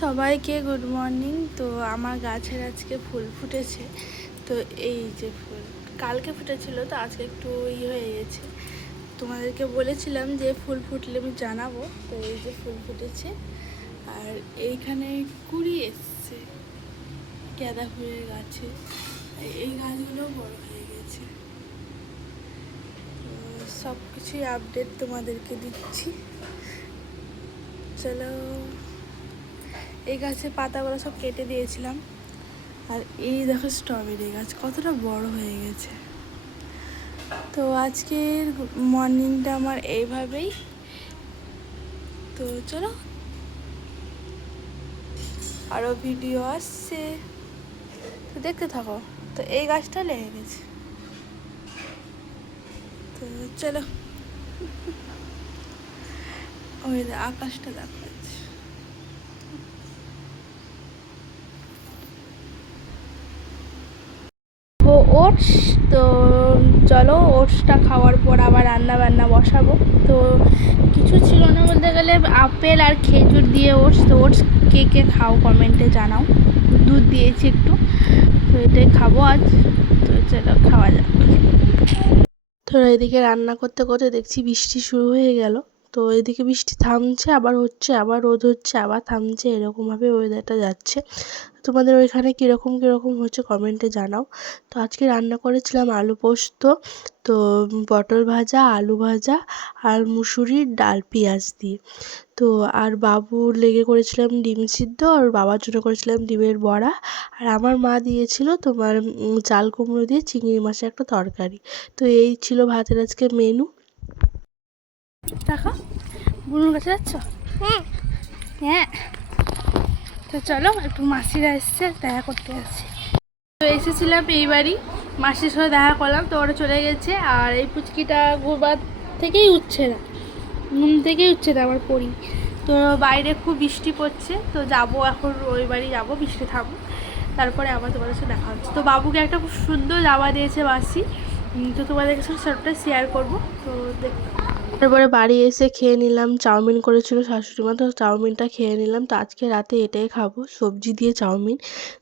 সবাইকে good morning. তো আমার গাছের আজকে ফুল ফুটেছে। তো এই যে ফুল কালকে ফুটেছিল, তো আজকে একটু হয়ে গেছে। তোমাদেরকে বলেছিলাম যে ফুল ফুটলে আমি জানাবো। তো এই যে ফুল ফুটেছে, আর এইখানে কুড়ি এসছে গাঁদা ফুলের গাছে। এই গাছগুলো বড় হয়ে গেছে। তো সব কিছুই আপডেট তোমাদেরকে দিচ্ছি। চলো, এই গাছের পাতাগুলো সব কেটে দিয়েছিলাম। আর এই দেখো স্ট্রবেরি গাছ কতটা বড় হয়ে গেছে। তো আজকের মর্নিংটা আমার এইভাবেই। তো চলো, আরও ভিডিও আসছে, তো দেখতে থাকো। তো এই গাছটা লেগে গেছে। তো চলো, ওই আকাশটা দেখা যাচ্ছে। ওটস, তো চলো ওটসটা খাওয়ার পর আবার রান্না বান্না বসাবো। তো কিছু ছিল না বলতে গেলে, আপেল আর খেজুর দিয়ে ওটস। তো ওটস কে কে খাও কমেন্টে জানাও। দুধ দিয়েছি একটু, তো এটাই খাবো আজ। তো চলো খাওয়া যাক। তো এদিকে রান্না করতে করতে দেখছি বৃষ্টি শুরু হয়ে গেল। তো এদিকে বৃষ্টি থামছে, আবার হচ্ছে, আবার রোদ হচ্ছে, আবার থামছে, এরকমভাবে ওয়েদারটা যাচ্ছে। তোমাদের ওইখানে কীরকম কীরকম হচ্ছে কমেন্টে জানাও। তো আজকে রান্না করেছিলাম আলু পোস্ত, তো পটল ভাজা, আলু ভাজা, আর মুসুরির ডাল পেঁয়াজ দিয়ে। তো আর বাবুর লেগে করেছিলাম ডিম সিদ্ধ, আর বাবার জন্য করেছিলাম ডিমের বড়া। আর আমার মা দিয়েছিল তোমার চাল কুমড়ো দিয়ে চিংড়ি মাছের একটা তরকারি। তো এই ছিল ভাতের আজকে মেনু। দেখো, বুনুর কাছে যাচ্ছ? হ্যাঁ হ্যাঁ। তো চলো, একটু মাসিরা এসছে, দেখা করতে আসছি। তো এসেছিলাম এই বাড়ি, মাসির সাথে দেখা করলাম। তো ওরা চলে গেছে। আর এই পুচকিটা ঘুরবার থেকেই উঠছে না, ঘুম থেকেই উঠছে না আমার পরি। তো বাইরে খুব বৃষ্টি পড়ছে, তো যাবো এখন ওই বাড়ি যাবো, বৃষ্টি থামুক, তারপরে আবার তোমাদের সাথে দেখা হচ্ছে। তো বাবুকে একটা খুব সুন্দর জামা দিয়েছে মাসি, তো তোমাদেরকে সাথে সবটা শেয়ার করবো। তো দেখতে, তারপরে বাড়ি এসে খেয়ে নিলাম। চাউমিন করেছিল শাশুড়ি মা, তো চাউমিনটা খেয়ে নিলাম। তো আজকে রাতে এটাই খাবো, সবজি দিয়ে চাউমিন।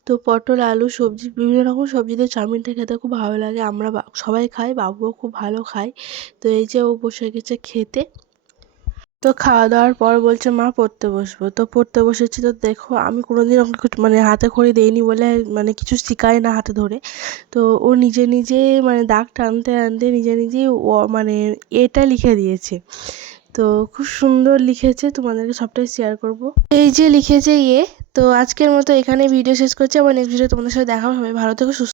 তো পটল আলু সবজি, বিভিন্ন রকম সবজি দিয়ে চাউমিনটা খেতে খুব ভালো লাগে। আমরা সবাই খাই, বাবুও খুব ভালো খায়। তো এই যে ও বসে গেছে খেতে। তো খাওয়া দাওয়ার পর বলছে মা পড়তে বসবো। তো পড়তে বসেছি। তো দেখো, আমি কোনোদিন ওকে মানে হাতে খড়ি দেইনি বলে মানে কিছু শিখাই না হাতে ধরে। তো ও নিজে নিজে মানে দাগ টানতে টানতে নিজে নিজেই ও মানে এটা লিখে দিয়েছে। তো খুব সুন্দর লিখেছে, তোমাদেরকে সবটাই শেয়ার করব। এই যে লিখেছে তো আজকের মতো এখানে ভিডিও শেষ করছি। আবার নেক্সট ভিডিও তোমাদের সাথে দেখা হবে। সবাই ভালো থেকো, সুস্থ।